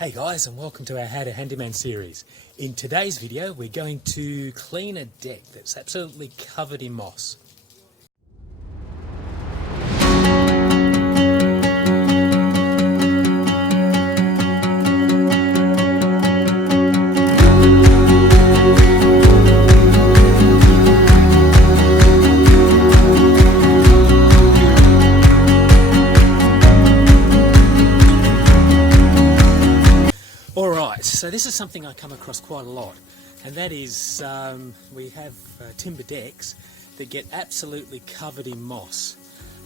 Hey guys, and welcome to our How to Handyman series. In today's video we're going to clean a deck that's absolutely covered in moss. Alright, so this is something I come across quite a lot, and that is we have timber decks that get absolutely covered in moss,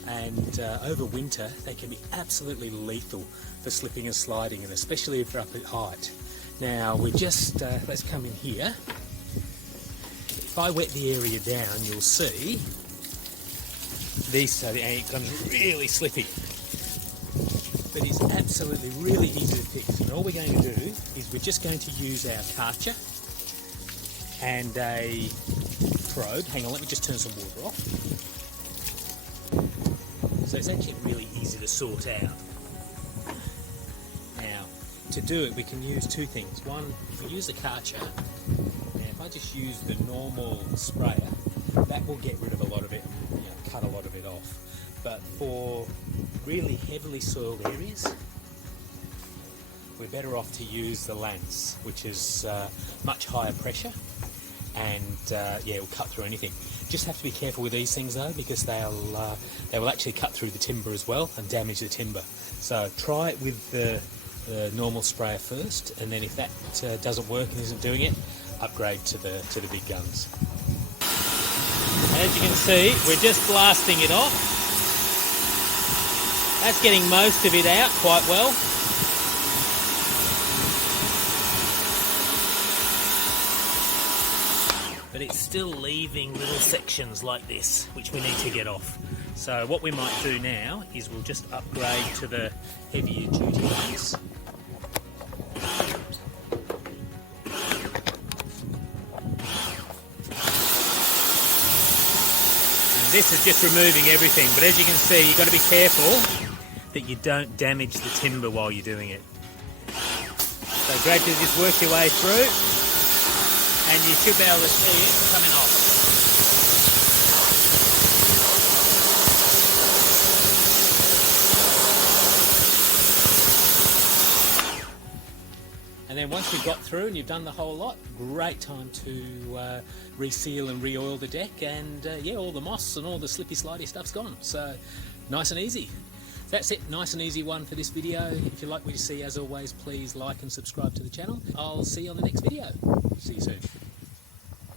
and over winter they can be absolutely lethal for slipping and sliding, and especially if they're up at height. Now we just, let's come in here. If I wet the area down, you'll see these, so the ant becomes really slippy. But it's absolutely really easy to fix. And all we're going to do is we're just going to use our Karcher and a probe. Hang on, let me just turn some water off. So it's actually really easy to sort out. Now, to do it we can use two things. One, if we use the Karcher, and if I just use the normal sprayer, that will get rid of a lot of it, cut a lot of it off. But for really heavily soiled areas, we're better off to use the Lance, which is much higher pressure, and yeah, it will cut through anything. Just have to be careful with these things though, because they will actually cut through the timber as well and damage the timber. So try it with the normal sprayer first, and then if that doesn't work and isn't doing it, upgrade to the big guns. As you can see, we're just blasting it off. That's getting most of it out quite well. But it's still leaving little sections like this, which we need to get off. So what we might do now is we'll just upgrade to the heavier duty ones. And this is just removing everything, but as you can see, you've got to be careful that you don't damage the timber while you're doing it. So gradually just work your way through, and you should be able to see it coming off. And then once you've got through and you've done the whole lot, great time to reseal and re-oil the deck, and yeah, all the moss and all the slippy slidey stuff's gone. So nice and easy. That's it, nice and easy one for this video. If you like what you see, as always, please like and subscribe to the channel. I'll see you on the next video. See you soon.